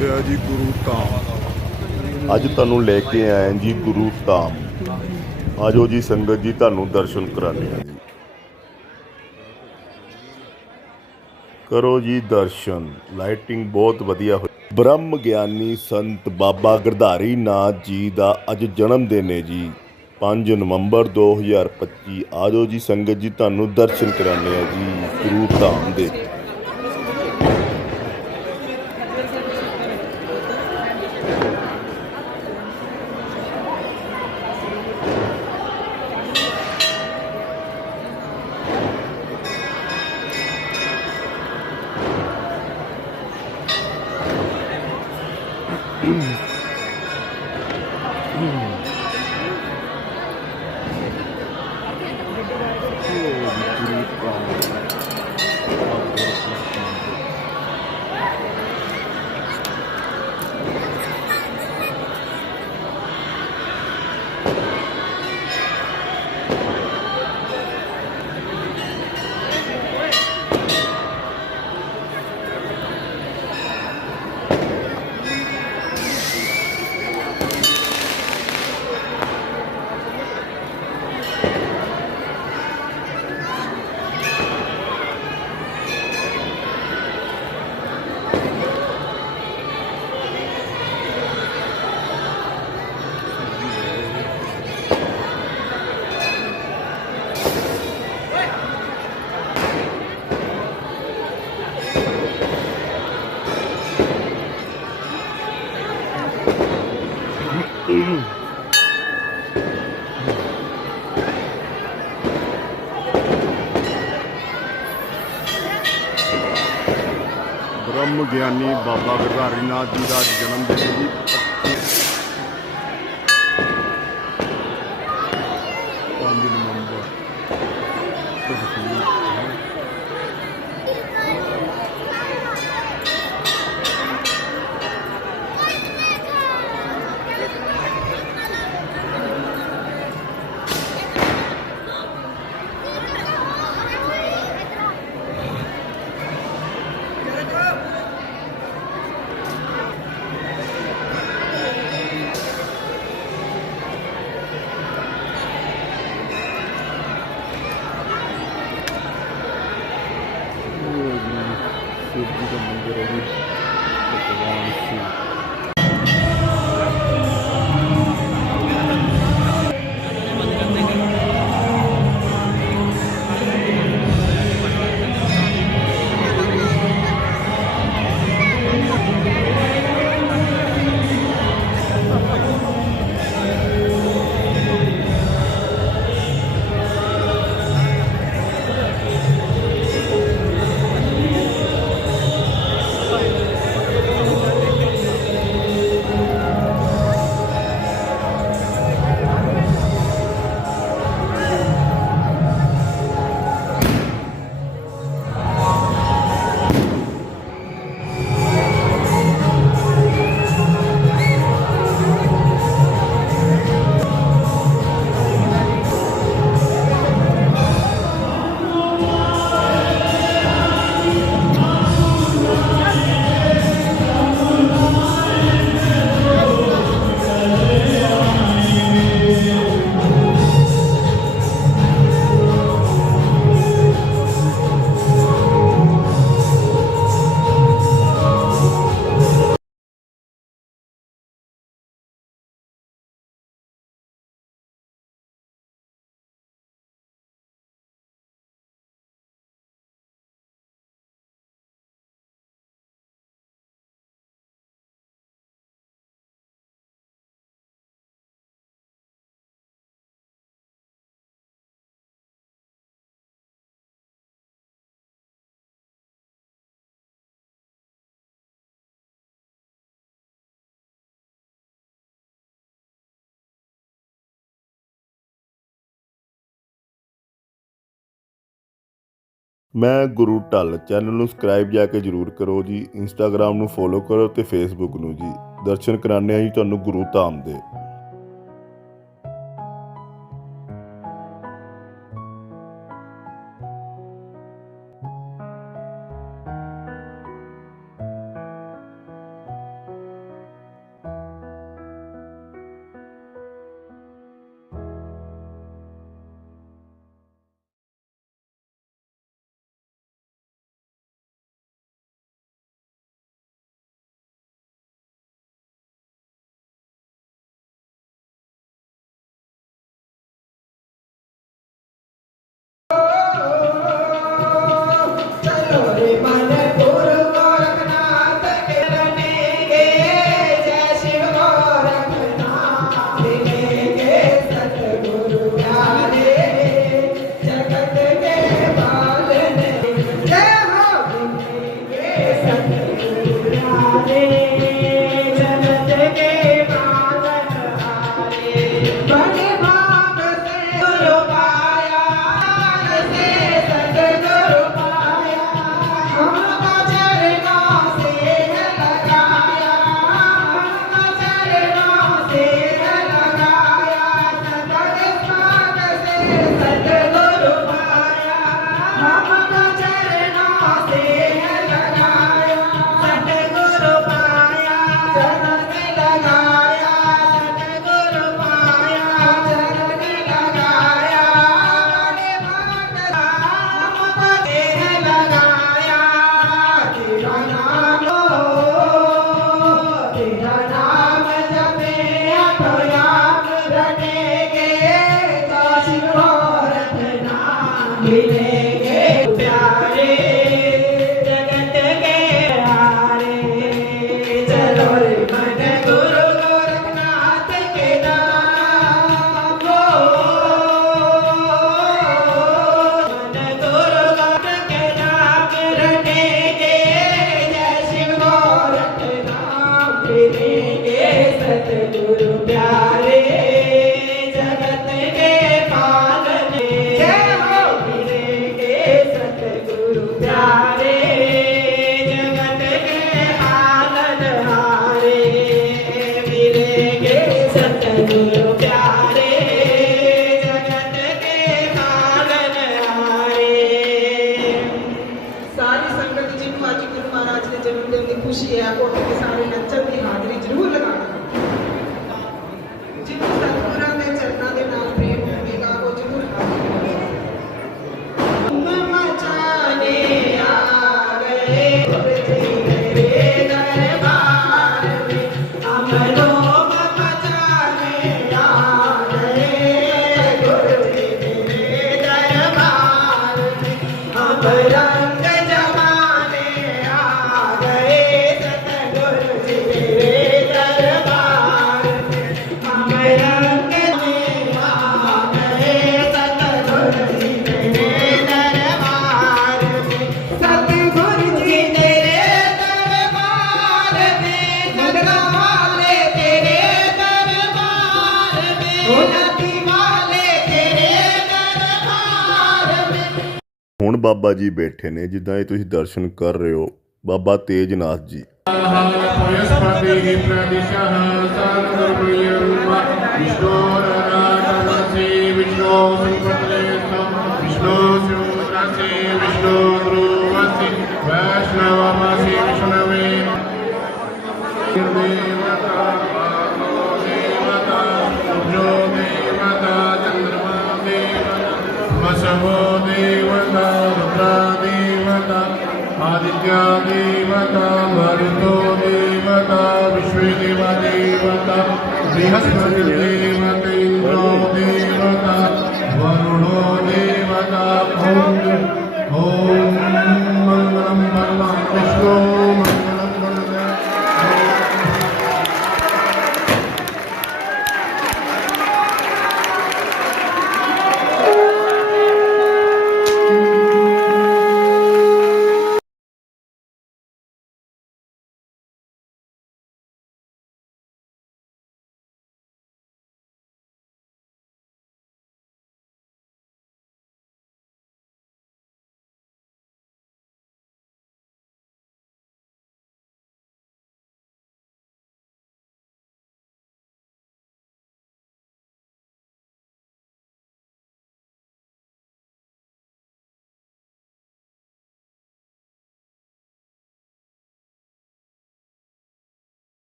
ਪਿਆ ਜੀ ਗੁਰੂ ਧਾਮ। ਅੱਜ ਤੁਹਾਨੂੰ ਲੈ ਕੇ ਆਏ ਜੀ ਗੁਰੂ ਧਾਮ। ਆਜੋ ਜੀ ਸੰਗਤ ਜੀ, ਤੁਹਾਨੂੰ ਦਰਸ਼ਨ ਕਰਾਣੇ ਆ ਕਰੋ ਜੀ ਦਰਸ਼ਨ। ਲਾਈਟਿੰਗ ਬਹੁਤ ਵਧੀਆ ਹੋਈ। ਬ੍ਰਹਮ ਗਿਆਨੀ ਸੰਤ ਬਾਬਾ ਗਰਧਾਰੀ ਨਾਥ ਜੀ ਦਾ ਅੱਜ ਜਨਮ ਦਿਨ ਹੈ ਜੀ। 5 ਨਵੰਬਰ 2025 ਆਜੋ ਜੀ ਸੰਗਤ ਜੀ, ਤੁਹਾਨੂੰ ਦਰਸ਼ਨ ਕਰਾਣੇ ਆ ਜੀ ਗੁਰੂ ਧਾਮ ਦੇ। ਬ੍ਰਹਮ ਗਿਆਨੀ ਬਾਬਾ ਗਰਧਾਰੀ ਨਾਥ ਜੀ ਦਾ ਜਨਮ ਦਿਨ ਜੀ ਮੈਂ ਗੁਰੂ ਢੱਲ ਚੈਨਲ ਨੂੰ ਸਬਸਕ੍ਰਾਈਬ ਜਾ ਕੇ ਜਰੂਰ ਕਰੋ ਜੀ ਇੰਸਟਾਗ੍ਰam ਨੂੰ ਫੋਲੋ ਕਰੋ ਤੇ ਫੇਸਬੁੱਕ ਨੂੰ ਜੀ। ਦਰਸ਼ਨ ਕਰਾਣੇ ਆ ਜੀ ਤੁਹਾਨੂੰ ਗੁਰੂ ਧਾਮ ਦੇ। Amen. ਹੁਣ ਬਾਬਾ ਜੀ ਬੈਠੇ ਨੇ ਜਿੱਦਾਂ ਇਹ ਤੁਸੀਂ ਦਰਸ਼ਨ ਕਰ ਰਹੇ ਹੋ ਬਾਬਾ ਤੇਜਨਾਥ ਜੀ Masahur आदित्या देवता मरुतो देवता विश्वेदेवा देवता बृहस्पतिर्देवत इन्द्रो देवता वरुणो देवता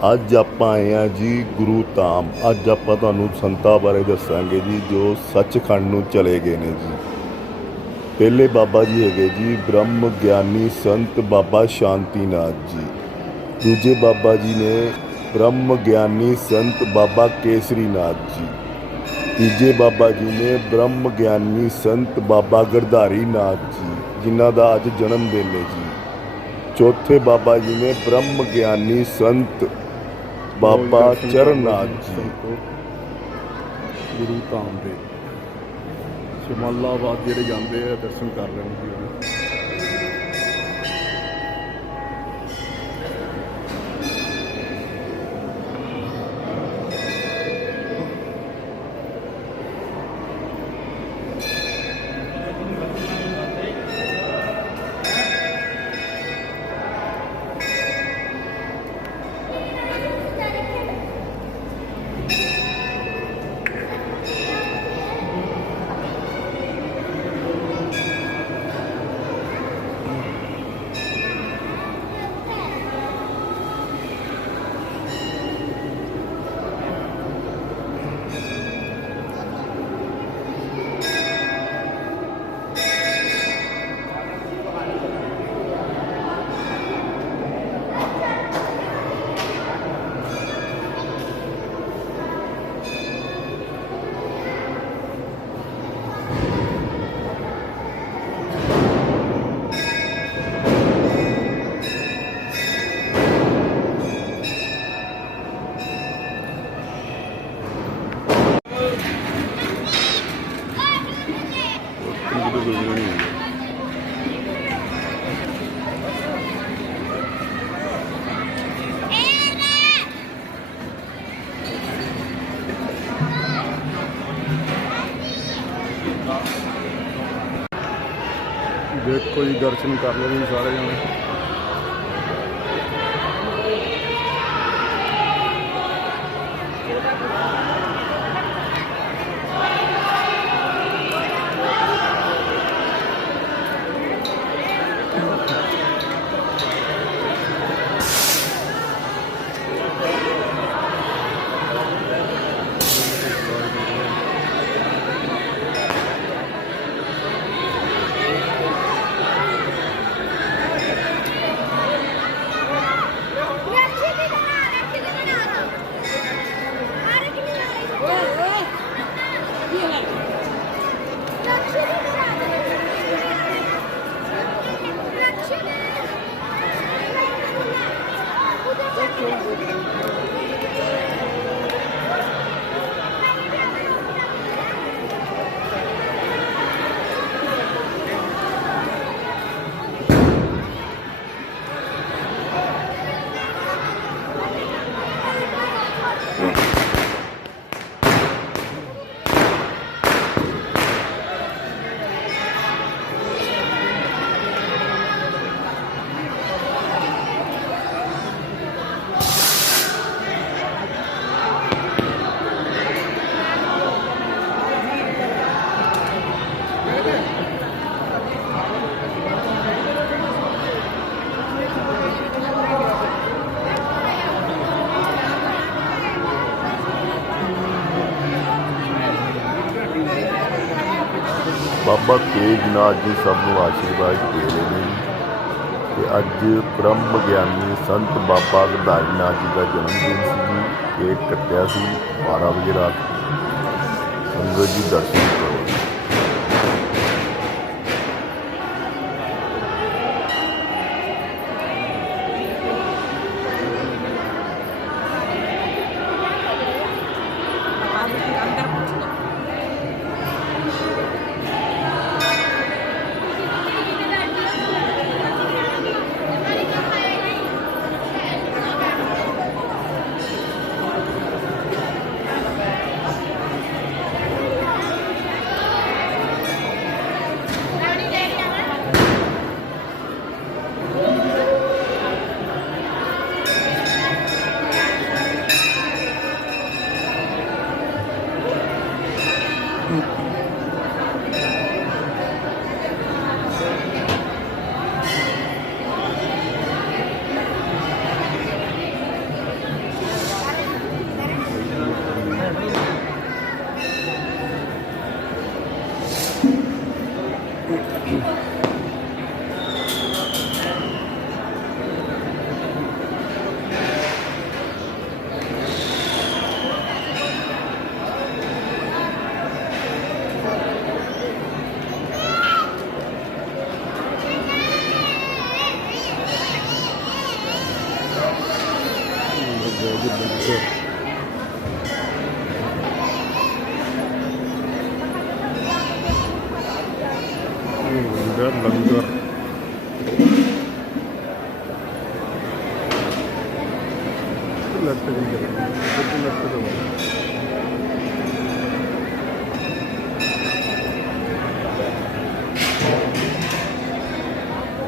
ਅੱਜ ਆਪਾਂ ਆਏ ਆ ਜੀ ਗੁਰੂ ਧਾਮ। ਅੱਜ ਆਪਾਂ ਤੁਹਾਨੂੰ ਸੰਤਾਂ ਬਾਰੇ ਦੱਸਾਂਗੇ ਜੀ, ਜੋ ਸੱਚਖੰਡ ਨੂੰ ਚਲੇ ਗਏ ਨੇ ਜੀ। ਪਹਿਲੇ ਬਾਬਾ ਜੀ ਹੈਗੇ ਜੀ, ਬ੍ਰਹਮ ਗਿਆਨੀ ਸੰਤ ਬਾਬਾ ਸ਼ਾਂਤੀਨਾਥ ਜੀ। ਦੂਜੇ ਬਾਬਾ ਜੀ ਨੇ ਬ੍ਰਹਮ ਗਿਆਨੀ ਸੰਤ ਬਾਬਾ ਕੇਸਰੀਨਾਥ ਜੀ। ਤੀਜੇ ਬਾਬਾ ਜੀ ਨੇ ਬ੍ਰਹਮ ਗਿਆਨੀ ਸੰਤ ਬਾਬਾ ਗਰਧਾਰੀ ਨਾਥ ਜੀ, ਜਿਨ੍ਹਾਂ ਦਾ ਅੱਜ ਜਨਮ ਦਿਨ ਹੈ ਜੀ। ਚੌਥੇ ਬਾਬਾ ਜੀ ਨੇ ਬ੍ਰਹਮ ਗਿਆਨੀ ਸੰਤ ਬਾਬਾ ਉਹ ਜੀ। ਗੁਰੂ ਧਾਮ ਦੇ। ਸ਼ਮਾਲਾਬਾਦ ਜਿਹੜੇ ਜਾਂਦੇ ਆ ਦਰਸ਼ਨ ਕਰ ਲੈਣ ਜੀ ਦੇਖੋ ਜੀ ਦਰਸ਼ਨ ਕਰ ਲਓ ਜੀ ਸਾਰੇ ਜਣੇ ਬਾਬਾ ਤੇਜਨਾਥ ਜੀ ਸਭ ਨੂੰ ਆਸ਼ੀਰਵਾਦ ਦੇ ਰਹੇ ਨੇ ਜੀ। ਤੇ ਅੱਜ ਬ੍ਰਹਮ ਗਿਆਨੀ ਸੰਤ ਬਾਬਾ ਗਰਧਾਰੀ ਨਾਥ ਜੀ ਦਾ ਜਨਮ ਦਿਨ ਸੀ ਜੀ ਕੇਕ ਕੱਟਿਆ ਸੀ 12 ਵਜੇ ਰਾਤ ਸੰਗਤ ਜੀ ਦਰਸ਼ਨ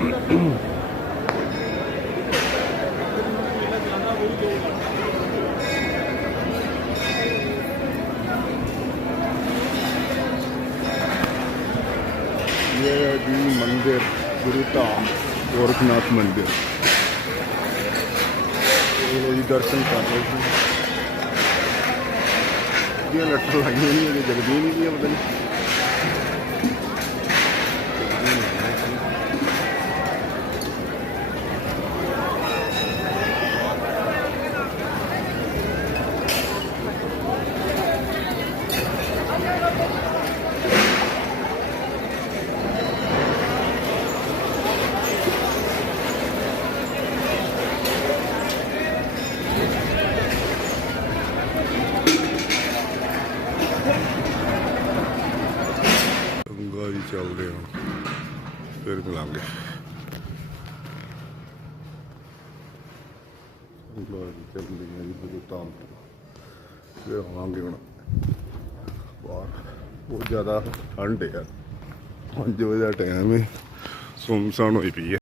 ये जी मंदिर गुरु धाम गोरखनाथ मंदिर जी दर्शन कर रहे थे ये लट्ठा लगी हुई है जगदी नहीं है पता नहीं ਆਵਾਂਗੇ ਹੁਣ। ਬਾਹਰ ਬਹੁਤ ਜ਼ਿਆਦਾ ਠੰਡ ਹੈ 5 ਵਜੇ ਦਾ ਟਾਈਮ ਹੈ ਸੁੰਨਸਾਨ ਹੋਈ ਪਈ ਹੈ